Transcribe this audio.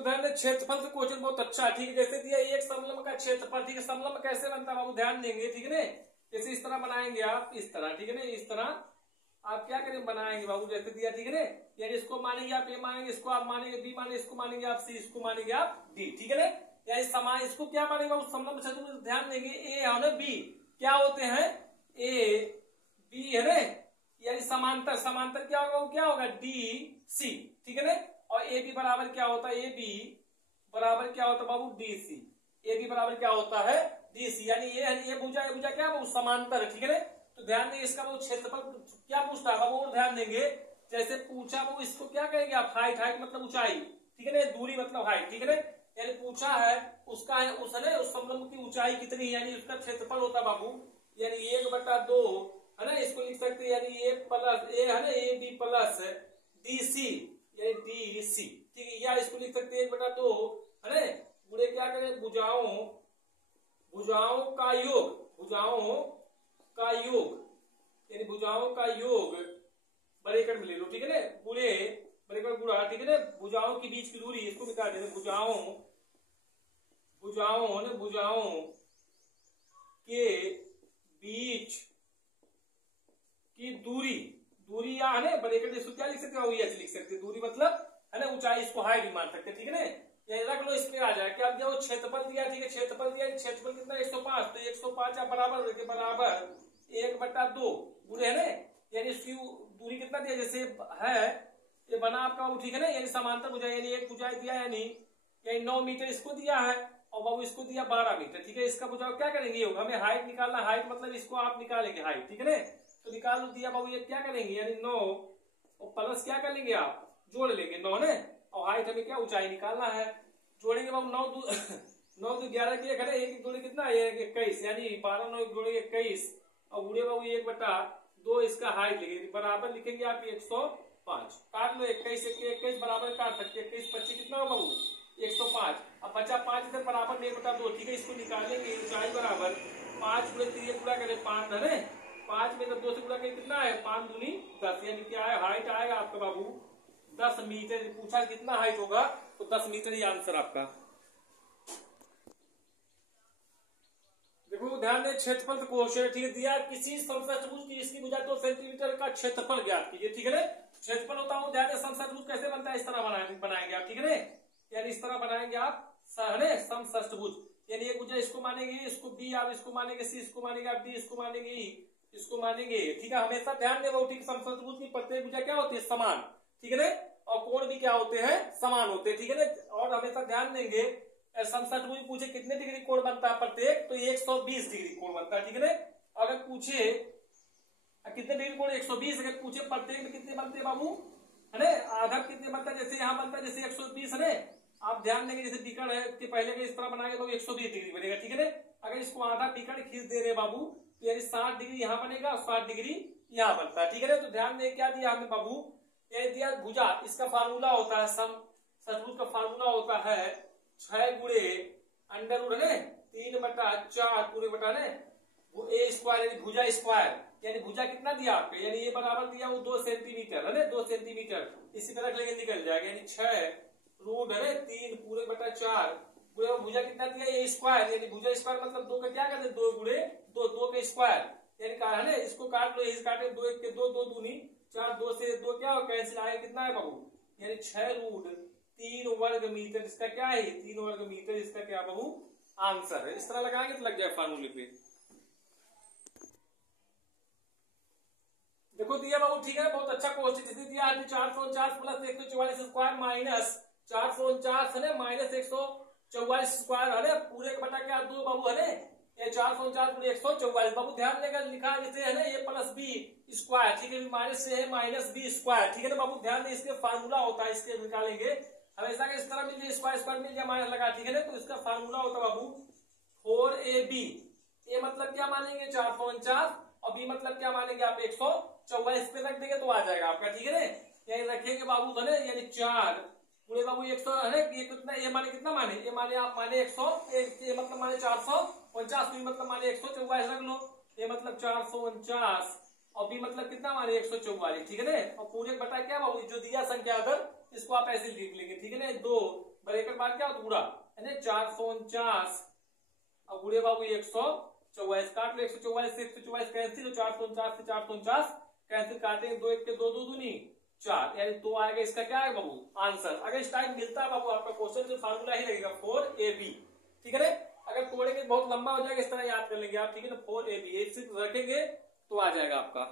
बाबू ध्यान दें, क्षेत्रफल से क्वेश्चन बहुत अच्छा है, ठीक है। जैसे दिया एक समलंब का क्षेत्रफल, ठीक है। समलंब कैसे बनता है बाबू ध्यान देंगे, ठीक है ना। जैसे इस तरह बनाएंगे आप, इस तरह, ठीक है ना। इस तरह आप क्या करेंगे, बनाएंगे बाबू, जैसे दिया, ठीक है ना। यानी इसको मानेंगे आप, ए मानेंगे, इसको आप मानेंगे बी, मानेंगे इसको, मानेंगे आप सी, इसको मानेंगे आप डी, ठीक है ना। यानी समान, इसको क्या मानेंगे बाबू, समलंब चतुर्भुज। ध्यान देंगे ए और ना बी क्या होते हैं, ए बी है ना। यानी समांतर, समांतर क्या होगा, वो क्या होगा, डी सी, ठीक है ना। और ए बी बराबर क्या होता है, ए बी बराबर क्या होता है बाबू, डी सी। ए बी बराबर क्या होता है, डी सी। यानी ये भुजा, ये भुजा क्या है, समांतर, ठीक है ना। तो ध्यान देंगे इसका वो क्षेत्रफल क्या पूछता है बाबू, और ध्यान देंगे जैसे पूछा वो, इसको क्या कहेंगे आप, हाइट, हाइट मतलब ऊंचाई, ठीक है ना। दूरी मतलब हाइट, ठीक है ना। यानी पूछा है उसका है उस समलंब की ऊंचाई कितनी, यानी उसका क्षेत्रफल होता है बाबू, यानी 1/2 है ना। इसको लिख सकते हैं, यानी ए प्लस ए है ना, A B plus D C, यानी डी सी, ठीक है। या इसको लिख सकते हैं 1/2 है ना, पूरे क्या करें, भुजाओं, भुजाओं का योग, भुजाओं का योग, यानी भुजाओं का योग ब्रैकेट में ले लो, ठीक है ना। पूरे ब्रैकेट पूरा, ठीक है ना। भुजाओं के बीच की दूरी, इसको बता देते, भुजाओं, भुजाओं ने भुजाओं के बीच की दूरी, दूरी या है ना ब्रैकेट, इसको क्या लिख सकते हो, एच लिख सकते हैं। दूरी मतलब है ना ऊंचाई, इसको हाइट भी मान सकते हैं, ठीक है ना। ये रख लो, इस पे आ जाए क्या दिया, वो क्षेत्रफल दिया, ठीक है। क्षेत्रफल दिया, क्षेत्रफल कितना 105, तो 105 आप बराबर के बराबर 1/2 गुणे है ना। यानी इसकी दूरी कितना दिया, जैसे है ये बना आपका वो, ठीक है ना। यानी समांतर भुजा, यानी एक भुजा दिया, यानी 9 मीटर इसको दिया है, और बाबू इसको दिया 12 मीटर, ठीक है। इसका भुजाओ क्या करेंगे, हमें हाइट निकालना, हाइट मतलब इसको आप निकालेंगे हाइट, ठीक है ना। तो निकाल दिया बाबू, ये क्या करेंगे, यानी 9 और प्लस क्या कर लेंगे आप, जोड़ लेंगे 9 ने, और हाइट हमें क्या ऊंचाई निकालना है, जोड़ेंगे बाबू 9 2 11 की एक है ना, एक जोड़े कितना है 21, यानी 12 9 जोड़े 21, और गुड़े बाबू 1/2 इसका हाइट लिखेंगे, बराबर लिखेंगे आप 105। काट लो 21 21 बराबर काट सकते, 21 25 कितना होगा बाबू 105। अब बचा 5 इधर बराबर में 1/2, ठीक है। इसको निकालेंगे, ऊंचाई बराबर 5 गुणे 3 गुणा करें 5 है ना, 5 में 2 से गुणा करें कितना है, 5 दूनी 10, यानी क्या है, हाइट आएगा आपका बाबू 10 मीटर। पूछा कितना हाइट होगा, तो 10 मीटर ही आंसर आपका। देखो ध्यान दें, क्षेत्रफल से क्वेश्चन, ठीक है। दिया किसी समचतुर्भुज की इसकी भुजा 2 सेंटीमीटर का क्षेत्रफल ज्ञात कीजिए, ठीक है ना। क्षेत्रफल होता है, ध्यान दें समचतुर्भुज कैसे बनता है, इस तरह बनाएंगे आप, ठीक है ना। यानी इस तरह बनाएंगे आप समचतुर्भुज, यानी एक भुजा इसको मानेंगे, इसको बी, आप इसको मानेंगे सी, इसको मानेंगे आप डी, इसको मानेंगे ई, इसको मानेंगे, ठीक है। हमेशा ध्यान दें, ठीक समचतुर्भुज की प्रत्येक भुजा क्या होती है, समान, ठीक है ना। और कोण भी क्या होते हैं, समान होते हैं, ठीक है ना। और हमेशा ध्यान देंगे समचतुर्भुज पूछे कितने डिग्री कोण बनता है प्रत्येक, तो 120 डिग्री कोण बनता है, ठीक है ना। अगर पूछे कितने डिग्री कोण 120, अगर पूछे प्रत्येक में कितने बनते हैं बाबू, है ना, आधा कितने बनता है, जैसे यहाँ बनता है जैसे 120 है ना। आप ध्यान देंगे जैसे टिकट है कि पहले के इस तरह बनाएंगे तो 120 डिग्री बनेगा, ठीक है ना। अगर इसको आधा टिकट खींच दे रहे बाबू, तो यानी 60 डिग्री यहाँ बनेगा, 60 डिग्री यहाँ बनता है, ठीक है ना। तो ध्यान दें क्या दिया हमें बाबू, ये दिया भुजा, इसका फार्मूला होता है, समचतुर्भुज का फार्मूला होता है 6 गुणे अंडर है 3/4 पूरे बटा ने ए स्क्वायर, यानी भुजा स्क्वायर, यानी भुजा कितना दिया आपको, यानी ये बराबर दिया वो 2 सेंटीमीटर है ना, 2 सेंटीमीटर, इसी तरह लेके निकल जाएगा, यानी 6 है 3 पूरे बटा 4 पूरे, भुजा कितना दिया ये स्क्वायर, यानी भुजा स्क्वायर मतलब 2 का क्या करते 2 गुणे 2 का स्क्वायर, यानी कहा है ना। इसको काट लो, इस काटे 2 1 के 2 2 दूनी 4, 2 से 2 क्या हो कैंसिल आएगा, कितना है बाबू, यानी 6√3 वर्ग मीटर, इसका क्या है 3 वर्ग मीटर, इसका क्या बाबू आंसर है। इस तरह लगाएंगे तो लग जाए फार्मूले पे। देखो दिया बाबू, ठीक है, बहुत अच्छा क्वेश्चन। जैसे दिया है 449 प्लस 144 स्क्वायर माइनस 449 है ना माइनस 144 स्क्वायर है ना, पूरे का बटा क्या 2 बाबू है ना, ये 449 पूरे 144 बाबू। ध्यान देकर लिखा जैसे है ना ए प्लस बी स्क्वायर, ठीक है, माइनस से है माइनस बी स्क्वायर, ठीक है ना बाबू। ध्यान दे इसके फार्मूला होता है, इसके निकालेंगे हमेशा इस तरह मिल जाए, स्क्वायर स्क्वायर मिल जाए माइनस लगा, ठीक है ना। तो इसका फार्मूला होता है बाबू 4ab, ए मतलब क्या मानेंगे 449, और बी मतलब क्या मानेंगे आप 144 पे रख देंगे तो आ जाएगा आपका, ठीक है ना। यही रखेंगे बाबू है ना, यानी 4 पूरे बाबू 100 है ना, ये कितना ये माने कितना माने, ये माने आप माने 100, ये मतलब माने 449, बी मतलब माने 144 रख लो, ये मतलब 449 और बी मतलब कितना माने 144, ठीक है ना। और पूरे बटा क्या बाबू जो दिया संख्या अगर इसको आप ऐसे लिख लेंगे, ठीक है ना, 2 और एक बार क्या गुड़ा यानी 449, अब गुड़े बाबू 144 काट लो, 144 से 144 कैंसिल, 449 से 449 कैंसिल, काटेंगे 2 1 के 2 2 दूनी 4, यानी तो आएगा इसका क्या है बाबू आंसर। अगर इस टाइप मिलता है बाबू आपका क्वेश्चन तो फार्मूला ही लगेगा 4AB, ठीक है ना। अगर तोड़ेंगे बहुत लंबा हो जाएगा, इस तरह याद कर लेंगे आप, ठीक है ना। 4AB सिर्फ रखेंगे तो आ जाएगा आपका।